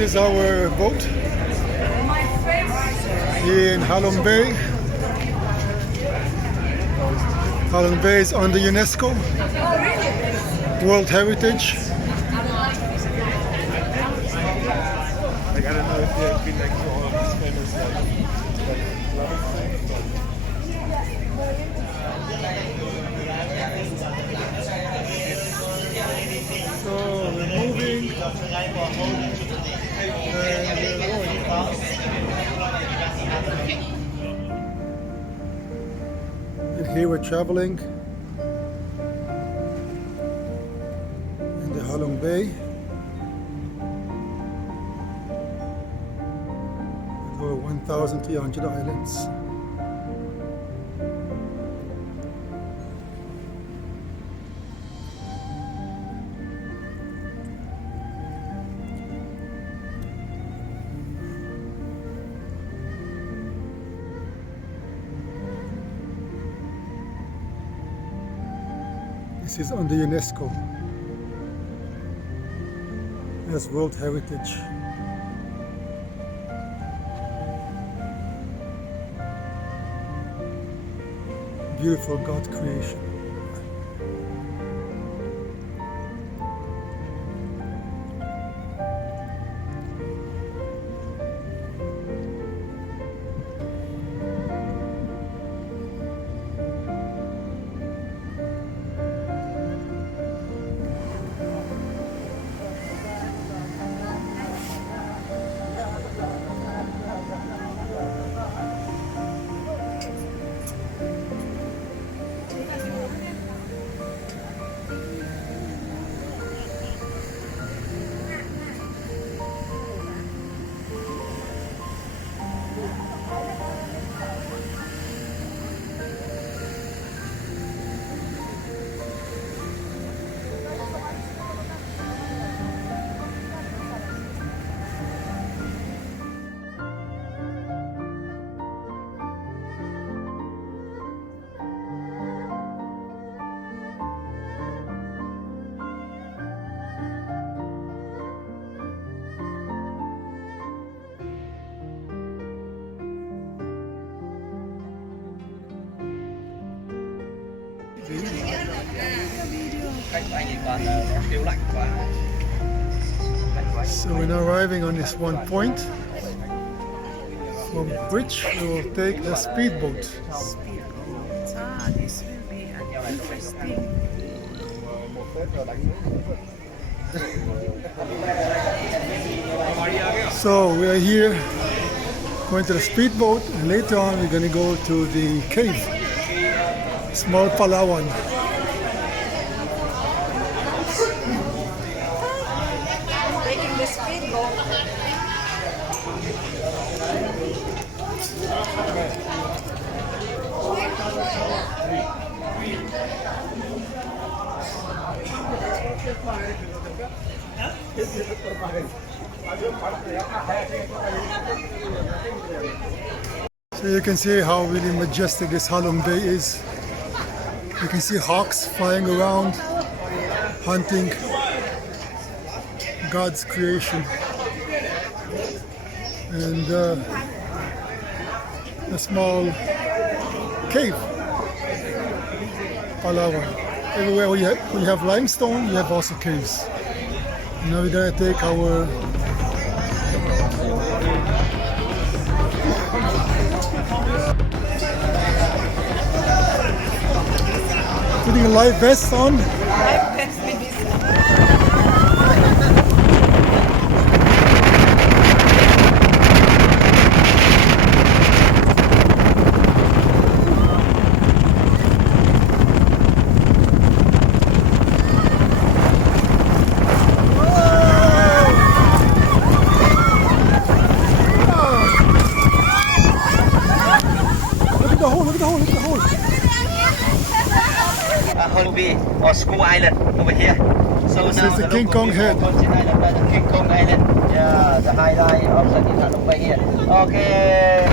is our boat in Halong Bay. Halong Bay is under UNESCO World Heritage. Like, I don't know if there have been like all of these famous So we're moving and we're going. And here we're traveling in the Halong Bay. Over 1,300 islands. This is under UNESCO as World Heritage. Beautiful God creation. So we're now arriving on this one point. From which we will take the speedboat. This will be interesting. So we are here going to the speedboat, and later on we're going to go to the cave, small Palawan. Taking the speedboat. So you can see how really majestic this Halong Bay is. You can see hawks flying around, hunting God's creation. And a small cave, Palawan. Everywhere where you have limestone, you have also caves. Now we're gonna take our putting a life vest on. Life vest with this. Look at the hole, look at the hole, look at the hole. Holby or School Island over here. So This now is the the King local Kong people head. call it Island by the King Kong Island. Yeah, the highlight of the Island over here. Okay.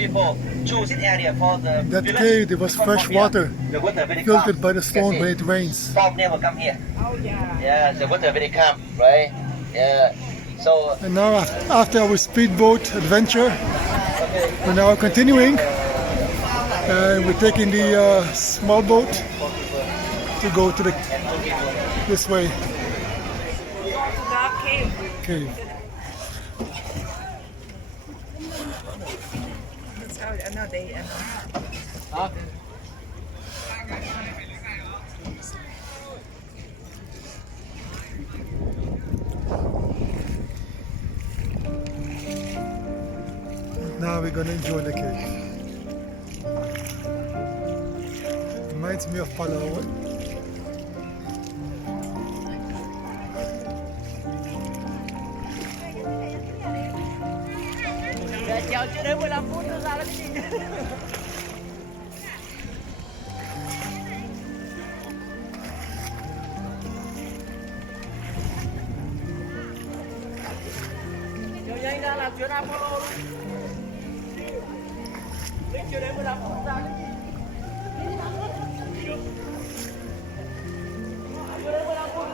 people choose this area for the That village. cave, there was Because fresh from here, water the water very filtered calm. by the You stone can when see. it rains. Storm never come here. Oh yeah. Yeah, the water very calm, right? Yeah. So And now after our speedboat adventure, we're now continuing. And we're taking the small boat to go to this way. The cave. Cave. That's how I know they. Now we're gonna enjoy the cave. Reminds me of Palawan. Chờ chưa đến 15 phút nữa ra đó cái gì. Chờ nhanh ra làm chuyến Apollo luôn. Đến chưa đến 15 phút ra cái gì. Chưa đến 15 phút.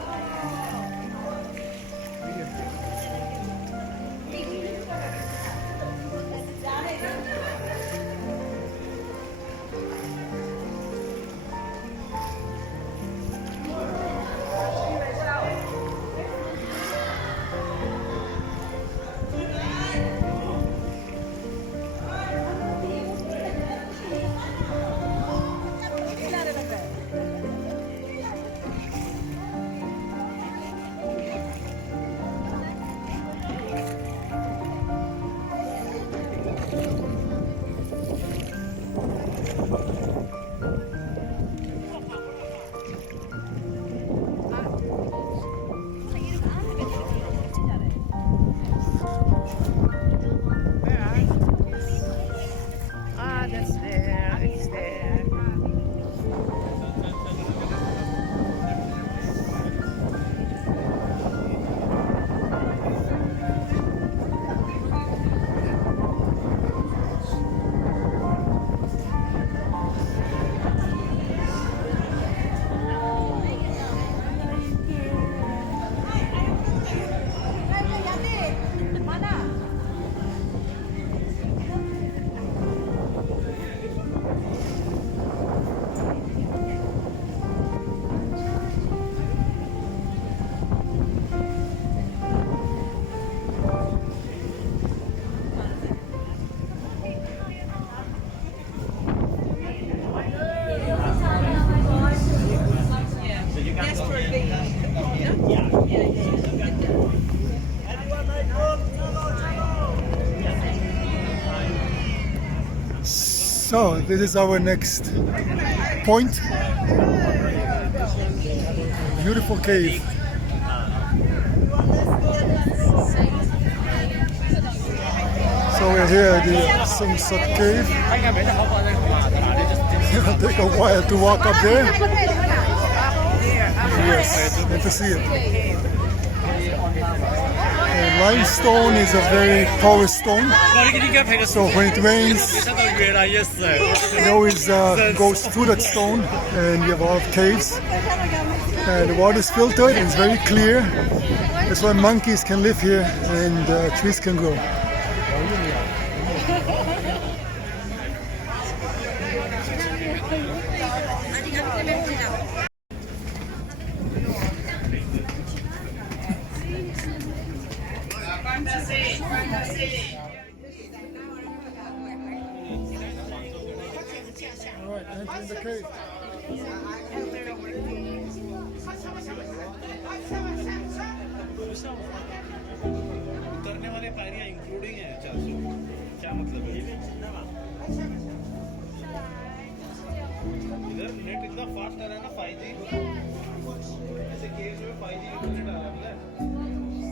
That's there. It's there. So this is our next point. Beautiful cave. So we're here at the Sunset Cave. It'll take a while to walk up there. Yes, and to see it. And limestone is a very porous stone. So when it rains, it always goes through that stone, and you have a lot of caves. And the water is filtered and it's very clear. That's why monkeys can live here and trees can grow. Alright, entering the cave. उतरने वाली पायरियां including है 400 क्या मतलब है इधर net इतना fast आ रहा है ना 5G ऐसे केस में 5G इंटरनेट आ रहा है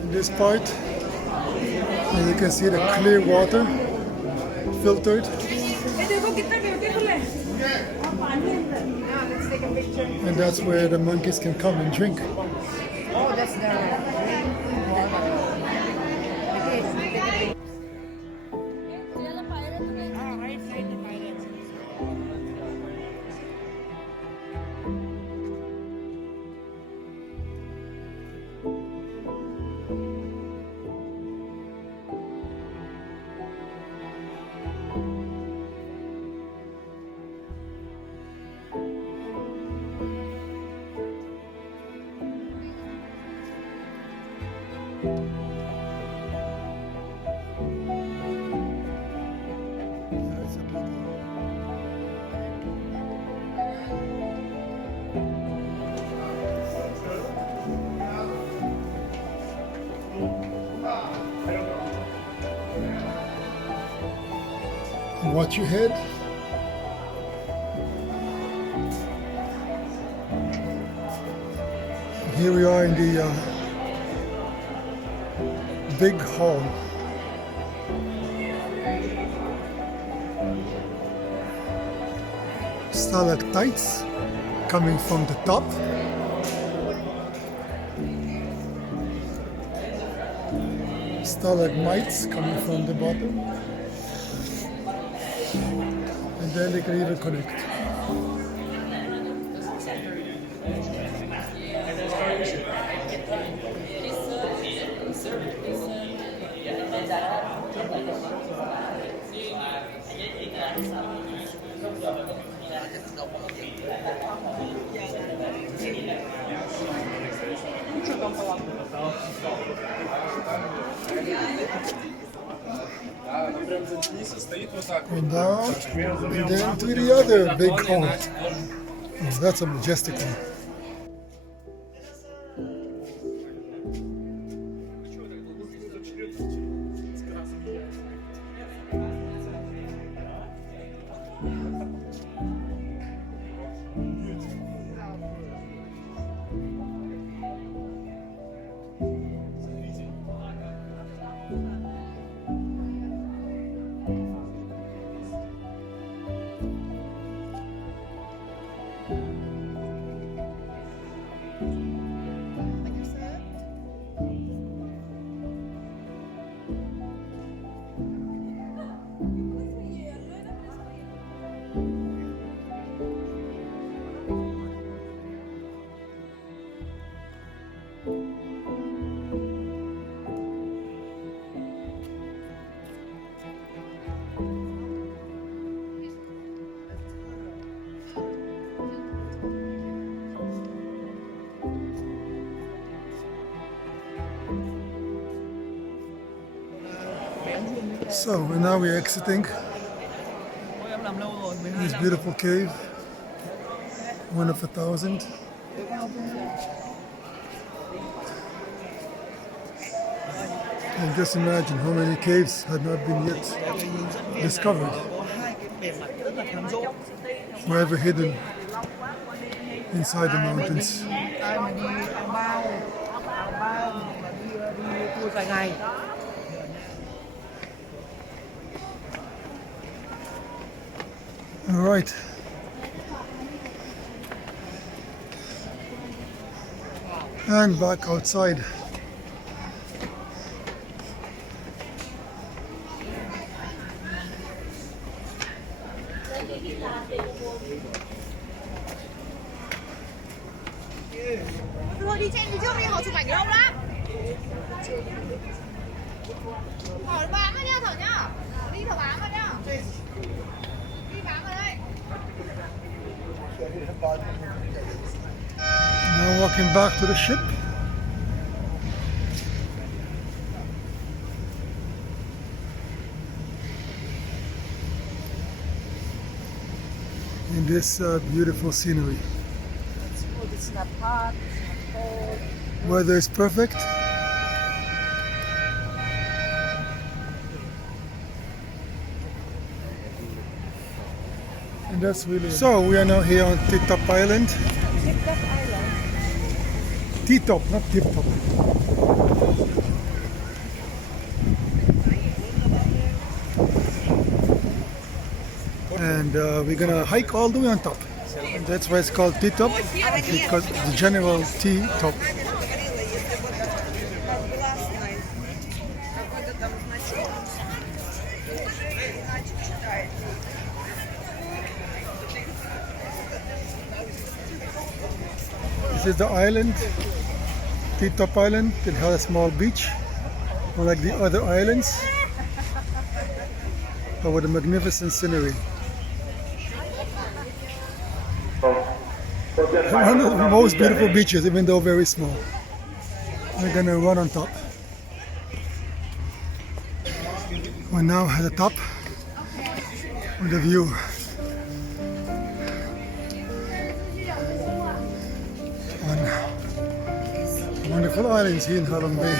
In this part, and you can see the clear water. filtered. And that's where the monkeys can come and drink. Oh, that's the Watch your head. Here we are in the big hall. Stalactites coming from the top. Stalagmites coming from the bottom. And then they can even connect. And down, and then to the other big hall. Oh, that's a majestic one. So, and now we're exiting this beautiful cave, one of 1,000. And just imagine how many caves had not been yet discovered, forever hidden inside the mountains. All right. And back outside. Thôi đi trên đi trước đi, họ chụp ảnh lâu lắm. Thở bám vào nhá, thở nhá. Đi thở bám vào nhá. Đi bám vào đây. Now walking back to the ship. In this beautiful scenery. It's good, it's not hot, it's not cold. Weather is perfect. And that's really so. We are now here on Tip-Top Island. Tip-Top Island. T-Top, not Tip-Top. and we're gonna hike all the way on top. And that's why it's called T-top, because the general T-top. This is the island, T-top Island. It has a small beach, unlike the other islands, but with a magnificent scenery. One of the most beautiful beaches, even though very small. We're gonna run on top. We're now at the top of the view. On wonderful islands here in Halong Bay.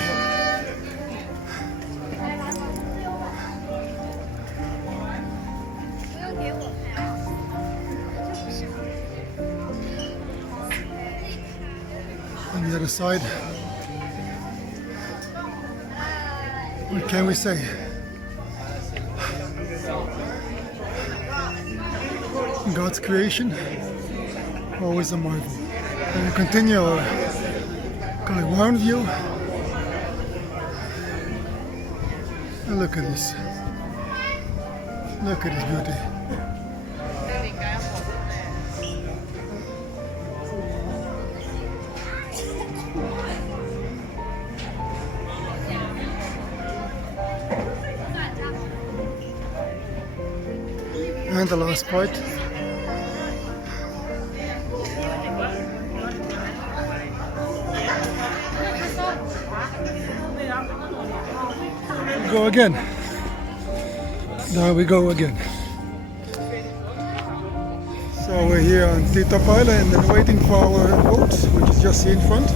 On the other side, what can we say? God's creation, always a marvel. And we continue our round view. And look at this. Look at this beauty. And the last part. Go again. There we go again. So we're here on T-top Island and waiting for our boat, which is just here in front.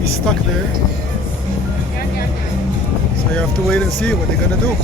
He's stuck there. So you have to wait and see what they're gonna do.